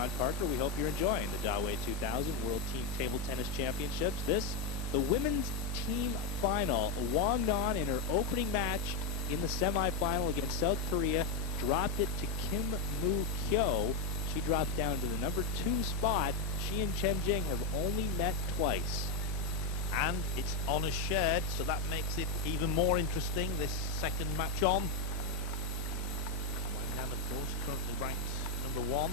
Ron Parker, we hope you're enjoying the Dawei 2000 World Team Table Tennis Championships. This, the women's team final. Wang Nan in her opening match in the semifinal against South Korea dropped it to Kim Moo-kyo. She dropped down to the number 2 spot. She and Chen Jing have only met twice. And it's honours shared, so that makes it even more interesting, this second match on. Wang Nan, of course, currently ranked number 1.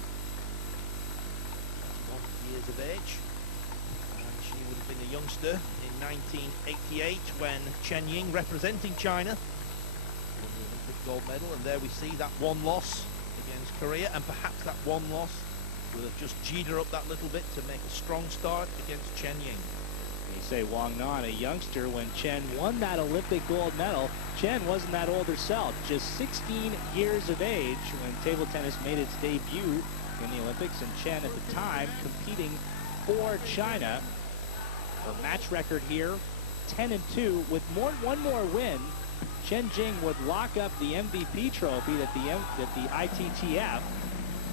21 years of age. And she would have been a youngster in 1988 when Chen Jing, representing China, won the Olympic gold medal. And there we see that one loss against Korea, and perhaps that one loss will have just G'd her up that little bit to make a strong start against Chen Jing. You say Wang Nan, a youngster, when Chen won that Olympic gold medal. Chen wasn't that old herself, just 16 years of age when table tennis made its debut in the Olympics, and Chen at the time competing for China. Her match record here, 10-2, with one more win. Chen Jing would lock up the MVP trophy that the ITTF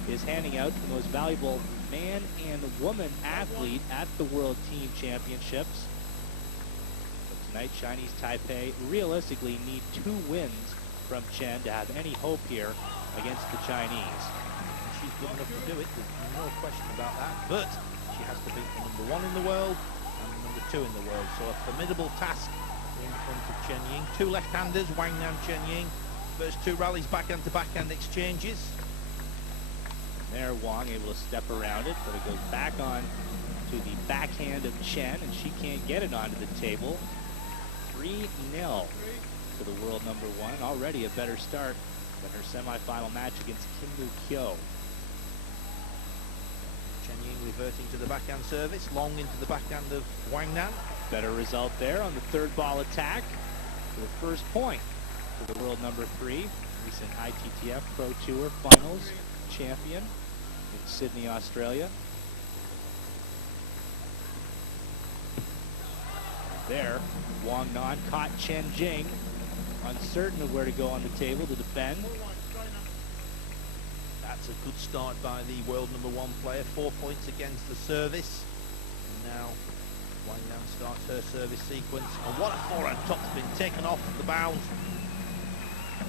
is handing out to the most valuable man and woman athlete at the World Team Championships. But tonight, Chinese Taipei realistically need 2 wins from Chen to have any hope here against the Chinese. She's good enough to do it, there's no question about that, but she has to beat the number 1 in the world and the number 2 in the world, so a formidable task in front of Chen Jing. 2 left-handers, Wang Nan, Chen Jing. First 2 rallies, backhand-to-backhand exchanges. There, Wang able to step around it, but it goes back on to the backhand of Chen, and she can't get it onto the table. 3-0 to the world number 1. Already a better start than her semifinal match against Kim Moo-kyo. Chen Jing reverting to the backhand service, long into the backhand of Wang Nan. Better result there on the 3rd ball attack for the first point for the world number 3. Recent ITTF Pro Tour Finals champion in Sydney, Australia. There, Wang Nan caught Chen Jing, uncertain of where to go on the table to defend. That's a good start by the world number 1 player. 4 points against the service. And now Wang Nan starts her service sequence. And what a forehand top's been taken off the bounce.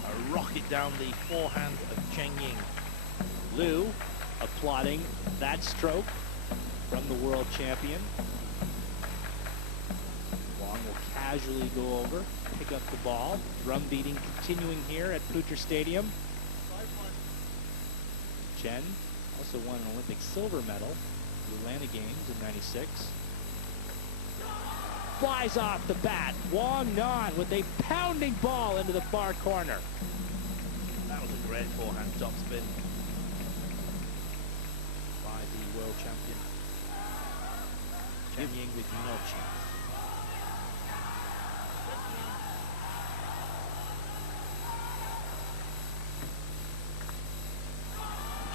A rocket down the forehand of Chen Jing. Liu applauding that stroke from the world champion. Wang will casually go over, pick up the ball. Drum beating continuing here at Pucher Stadium. Chen also won an Olympic silver medal at the Atlanta Games in '96. Flies off the bat. Wang Nan with a pounding ball into the far corner. That was a great forehand top spin by the world champion. Chen Jing with no chance.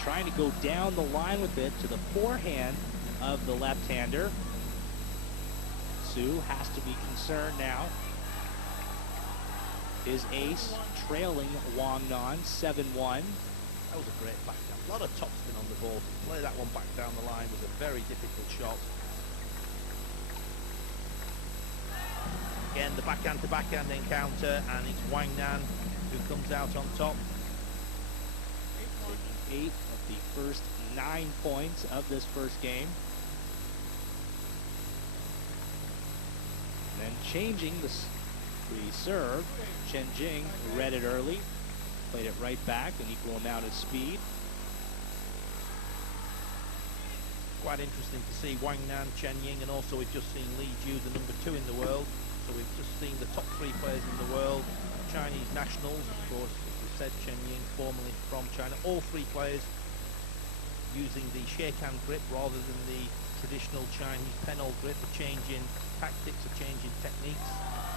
Trying to go down the line with it to the forehand of the left-hander. Su has to be concerned now. His ace trailing Wang Nan 7-1. That was a great backhand. A lot of topspin on the ball. To play that one back down the line was a very difficult shot. Again, the backhand-to-backhand encounter, and it's Wang Nan who comes out on top. 8 of the first 9 points of this first game. And then changing the serve. Chen Jing read it early, played it right back, an equal amount of speed. Quite interesting to see Wang Nan, Chen Jing, and also we've just seen Li Ju, the number 2 in the world. So we've just seen the top 3 players in the world, Chinese nationals, of course, as we said, Chen Jing, formerly from China. All 3 players using the shake hand grip rather than the traditional Chinese penhold grip. A change in tactics, a change in techniques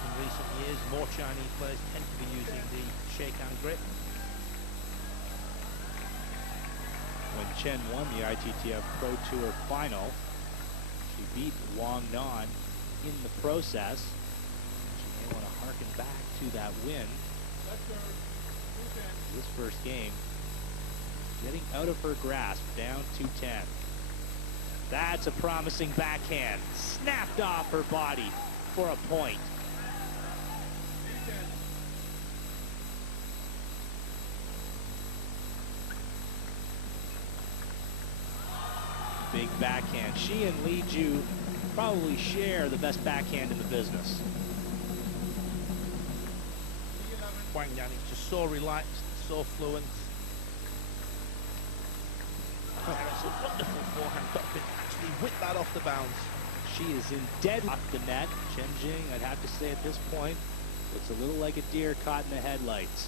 in recent years. More Chinese players tend to be using the shake hand grip. When Chen won the ITTF Pro Tour final, she beat Wang Nan in the process. She may want to harken back to that win. This first game getting out of her grasp, down to 10. That's a promising backhand. Snapped off her body for a point. Big backhand. She and Li Ju probably share the best backhand in the business. Wang Nan is just so relaxed, so fluent. That's a wonderful forehand topspin. Actually whipped that off the bounce. She is in dead off the net. Chen Jing, I'd have to say at this point, looks a little like a deer caught in the headlights.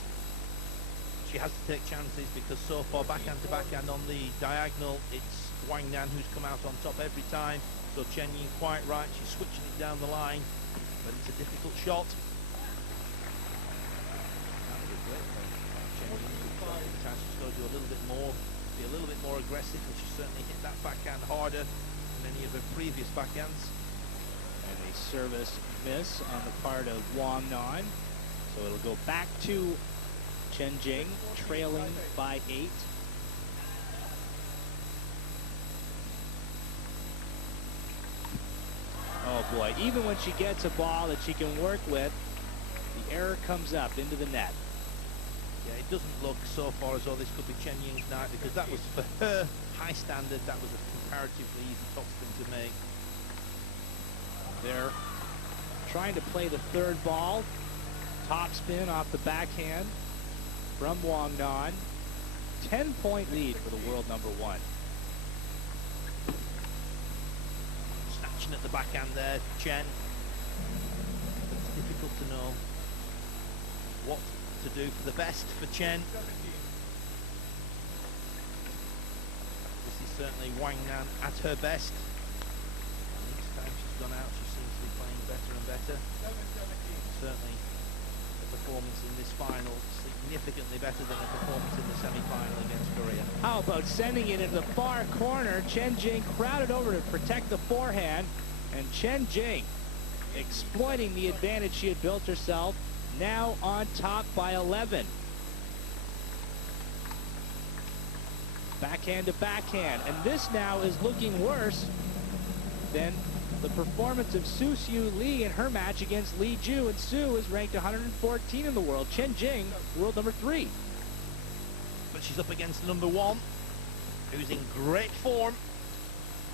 She has to take chances because so far backhand to backhand on the diagonal, it's Wang Nan who's come out on top every time. So Chen Jing quite right, she's switching it down the line, but it's a difficult shot. She's got to do a little bit more, be a little bit more aggressive, but she certainly hit that backhand harder than any of her previous backhands. And a service miss on the part of Wang Nan. So it'll go back to Chen Jing, trailing by 8. Oh boy, even when she gets a ball that she can work with, the error comes up into the net. Yeah, it doesn't look so far as though this could be Chen Ying's night, because that was, for her high standard, that was a comparatively easy topspin to make. They're trying to play the third ball. Topspin off the backhand from Wang Nan. 10-point lead for the world number 1. Snatching at the backhand there, Chen. It's difficult to know what to do for the best for Chen. This is certainly Wang Nan at her best. And each time she's gone out, she seems to be playing better and better. Certainly the performance in this final significantly better than the performance in the semi-final against Korea. How about sending it into the far corner? Chen Jing crowded over to protect the forehand, and Chen Jing exploiting the advantage she had built herself, now on top by 11. Backhand to backhand, and this now is looking worse than the performance of Su Li in her match against Li Ju, and Su is ranked 114 in the world. Chen Jing, world number 3. But she's up against number 1, who's in great form.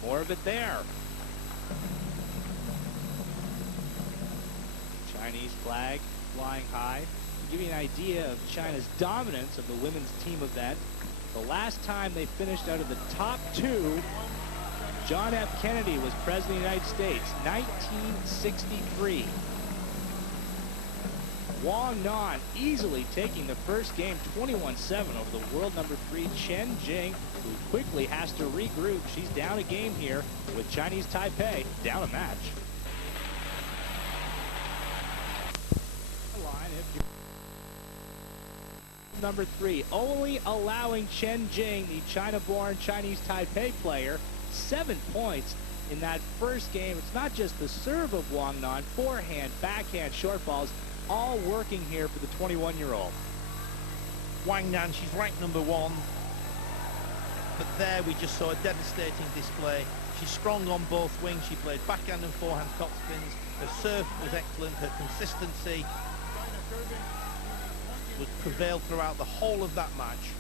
More of it there. Chinese flag flying high. To give you an idea of China's dominance of the women's team event, the last time they finished out of the top 2, John F. Kennedy was president of the United States, 1963. Wang Nan easily taking the first game 21-7 over the world number 3 Chen Jing, who quickly has to regroup. She's down a game here with Chinese Taipei down a match. Number 3, only allowing Chen Jing, the China-born Chinese Taipei player, 7 points in that first game. It's not just the serve of Wang Nan, forehand, backhand, short balls, all working here for the 21-year-old. Wang Nan, she's ranked number 1, but there we just saw a devastating display. She's strong on both wings. She played backhand and forehand topspins. Her serve was excellent. Her consistency was prevailed throughout the whole of that match.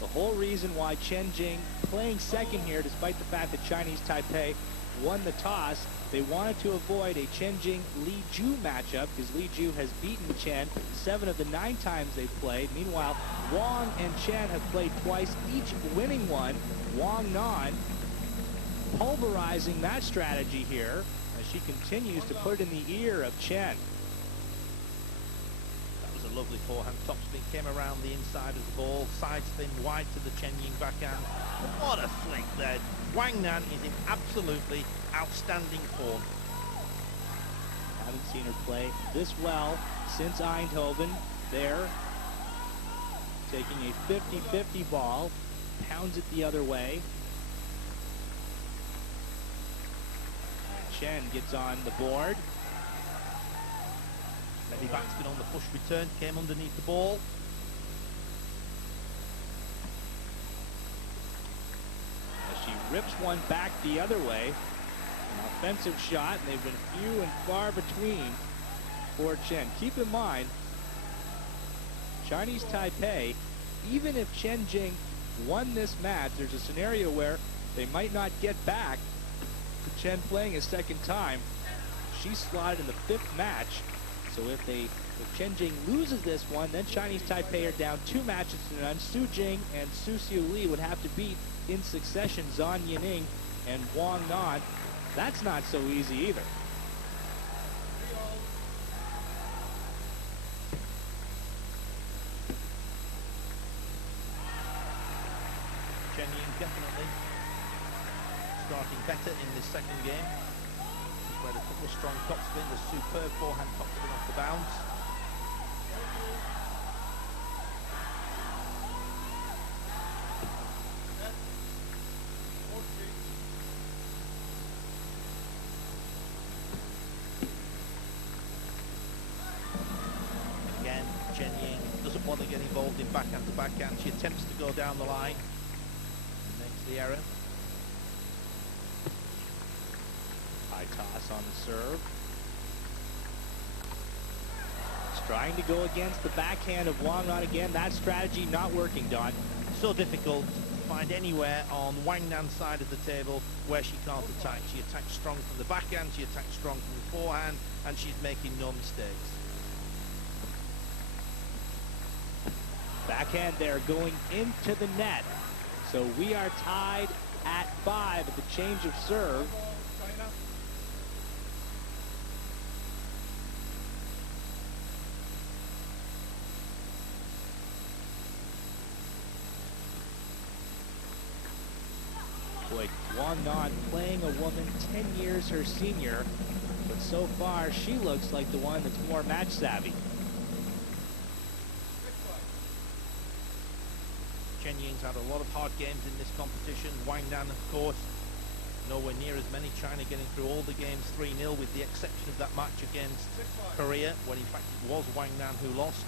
The whole reason why Chen Jing playing second here, despite the fact that Chinese Taipei won the toss, they wanted to avoid a Chen Jing-Li Ju matchup, because Li Ju has beaten Chen 7 of the 9 times they've played. Meanwhile, Wang and Chen have played twice, each winning one. Wang Nan pulverizing that strategy here as she continues to put it in the ear of Chen. A lovely forehand topspin, came around the inside of the ball, side spin wide to the Chen Jing backhand. What a flick there. Wang Nan is in absolutely outstanding form. Haven't seen her play this well since Eindhoven. There, taking a 50-50 ball, pounds it the other way. And Chen gets on the board. Heavy backspin on the push return, came underneath the ball. rips one back the other way. An offensive shot, and they've been few and far between for Chen. Keep in mind, Chinese Taipei, even if Chen Jing won this match, there's a scenario where they might not get back to Chen playing a second time. She's slotted in the 5th match, so if Chen Jing loses this one, then Chinese Taipei are down 2 matches to none. Su Jing and Su Xiu Li would have to beat in succession Zhang Yining and Wang Nan. That's not so easy either. Chen Jing definitely starting better in this second game. She's played a couple of strong topspins, a superb forehand topspin off the bounce. Again, Chen Jing doesn't want to get involved in backhand to backhand. She attempts to go down the line. Makes the error. High toss on the serve. It's trying to go against the backhand of Wang Nan again. That strategy not working, Don. So difficult to find anywhere on Wang Nan's side of the table where she can't attack. She attacks strong from the backhand, she attacks strong from the forehand, and she's making no mistakes. Backhand there going into the net. So we are tied at 5 at the change of serve. Boy, Wang Nan playing a woman 10 years her senior, but so far she looks like the one that's more match savvy. Chen Jing's had a lot of hard games in this competition. Wang Nan, of course, nowhere near as many. China getting through all the games 3-0 with the exception of that match against Korea, when in fact it was Wang Nan who lost.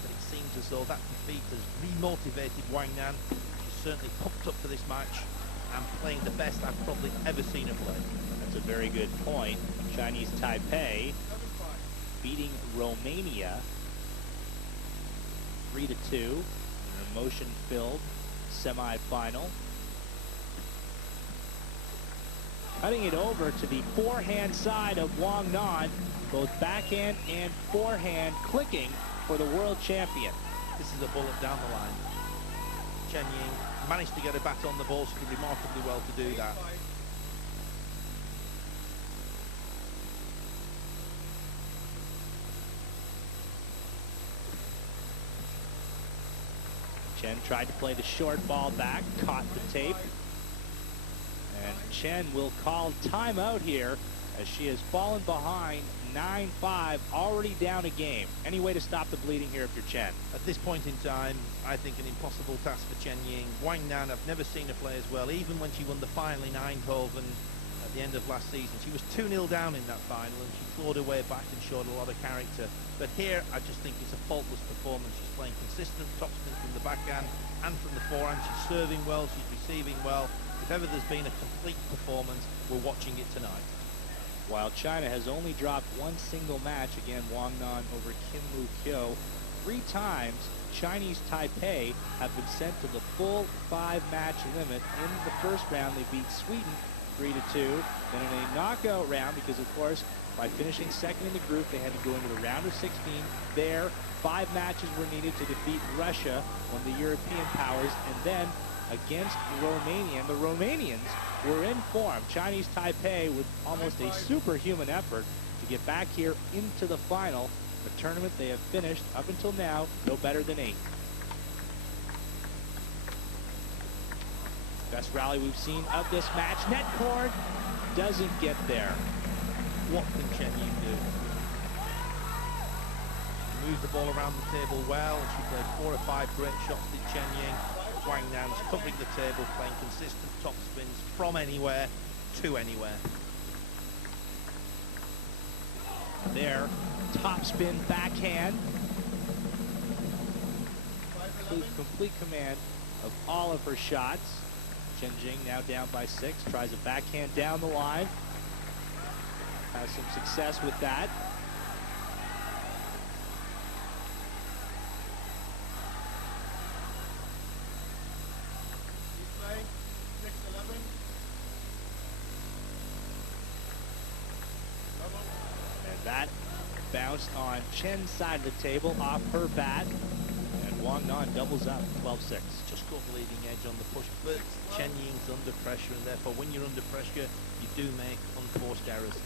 But it seems as though that defeat has remotivated Wang Nan. She's certainly pumped up for this match and playing the best I've probably ever seen her play. That's a very good point. Chinese Taipei beating Romania 3-2 in an emotion-filled semi-final. Cutting it over to the forehand side of Wang Nan, both backhand and forehand clicking for the world champion. This is a bullet down the line. Chen Jing managed to get a bat on the ball. She did remarkably well to do that. Chen tried to play the short ball back, caught the tape. And Chen will call timeout here as she has fallen behind 9-5, already down a game. Any way to stop the bleeding here if you're Chen? At this point in time, I think an impossible task for Chen Jing. Wang Nan, I've never seen her play as well, even when she won the final in Eindhoven at the end of last season. She was 2-0 down in that final and she clawed her way back and showed a lot of character. But here, I just think it's a faultless performance. She's playing consistent topspin from the backhand and from the forehand. She's serving well, she's receiving well. If ever there's been a complete performance, we're watching it tonight. While China has only dropped one single match, again Wang Nan over Kim Woo Kyo, 3 times Chinese Taipei have been sent to the full 5-match limit. In the first round, they beat Sweden 3-2. Then in a knockout round, because of course, by finishing second in the group, they had to go into the round of 16. There, 5 matches were needed to defeat Russia, one of the European powers, and then against Romania. And the Romanians were in form. Chinese Taipei with almost a superhuman effort to get back here into the final. The tournament they have finished up until now no better than 8th. Best rally we've seen of this match. Net cord doesn't get there. What can Chen Jing do? She moved the ball around the table well. She played 4 or 5 great shots with Chen Jing. Wang Nan's covering the table, playing consistent top spins from anywhere to anywhere. There, top spin backhand. Complete command of all of her shots. Chen Jing now down by 6, tries a backhand down the line. Has some success with that. And that bounced on Chen's side of the table off her bat. And Wang Nan doubles up, 12-6. Just got the leading edge on the push, but Chen Ying's under pressure, and therefore when you're under pressure, you do make unforced errors.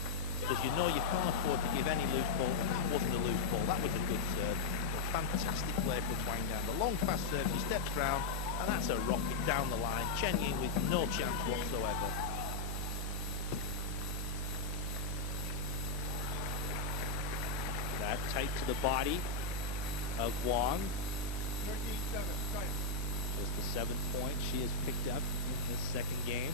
Because you know you can't afford to give any loose ball, and that wasn't a loose ball, that was a good serve. But fantastic play from Wang Nan. The long fast serve, he steps round, and that's a rocket down the line. Chen Jing with no chance whatsoever. That tight to the body of Wang. Just the 7 points she has picked up in this second game.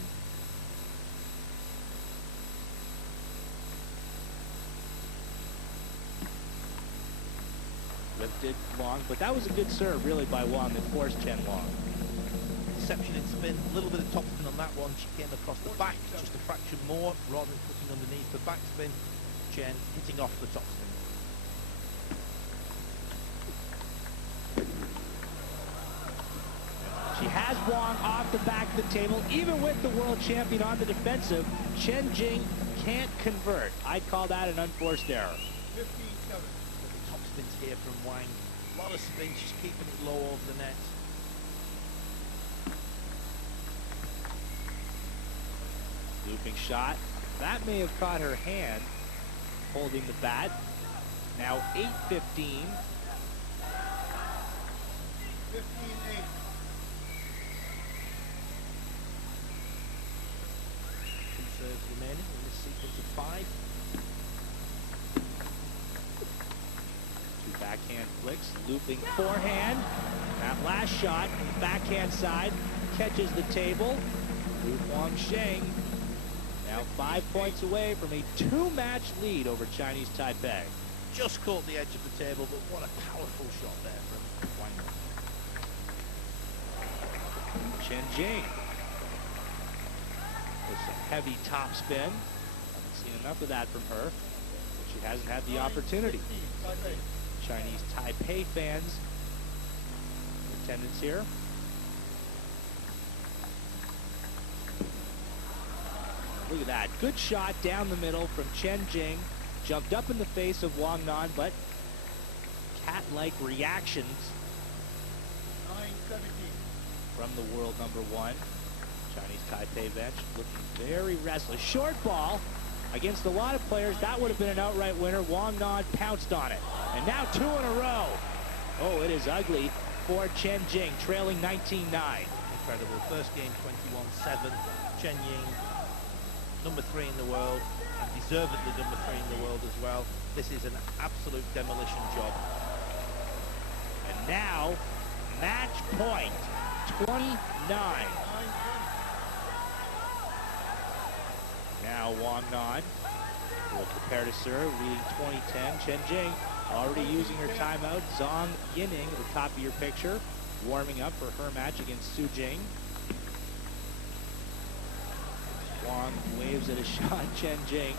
Lifted long, but that was a good serve really by Wang that forced Chen long. Deception in spin, a little bit of topspin on that one. She came across the back just a fraction more rather than putting underneath the backspin. Chen hitting off the topspin. She has Wang off the back of the table. Even with the world champion on the defensive, Chen Jing can't convert. I'd call that an unforced error. 15-7. The top spins here from Wang. A lot of spin, she's keeping it low over the net. Looping shot. That may have caught her hand holding the bat. Now 8-15. 15-8. Serves remaining in this sequence of 5. 2 backhand flicks, looping forehand. That last shot from the backhand side catches the table. Lu Huangsheng now 5 points away from a 2-match lead over Chinese Taipei. Just caught the edge of the table, but what a powerful shot there from Wang Nan. Chen Jing with some heavy top spin. Haven't seen enough of that from her, but she hasn't had the opportunity. Chinese Taipei fans in attendance here. Look at that. Good shot down the middle from Chen Jing. Jumped up in the face of Wang Nan, but cat-like reactions from the world #1. Chinese Taipei bench looking very restless. Short ball against a lot of players. That would have been an outright winner. Wang Nan pounced on it. And now 2 in a row. Oh, it is ugly for Chen Jing, trailing 19-9. Incredible. First game 21-7. Chen Jing, number 3 in the world, and deservedly number 3 in the world as well. This is an absolute demolition job. And now, match point, 29. Now Wang Nan will prepare to serve, leading 20-10. Chen Jing already using her timeout. Zhang Yining at the top of your picture, warming up for her match against Su Jing. Wang waves at a shot. Chen Jing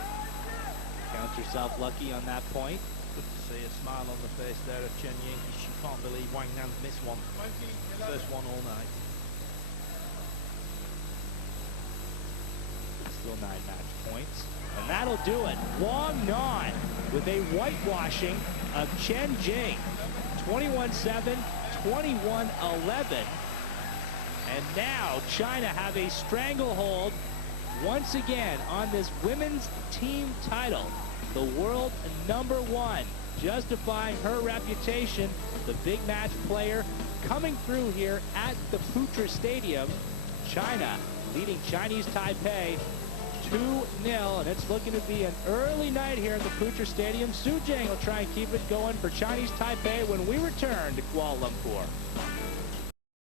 counts herself lucky on that point. Good to see a smile on the face there of Chen Jing. She can't believe Wang Nan's missed one. First one all night. Still 9 match points. And that'll do it. Wang Nan with a whitewashing of Chen Jing. 21-7, 21-11. And now China have a stranglehold once again on this women's team title. The world #1, justifying her reputation, the big match player coming through here at the Putra Stadium. China leading Chinese Taipei 2-0, and it's looking to be an early night here at the Putra Stadium. Su Jing will try and keep it going for Chinese Taipei when we return to Kuala Lumpur.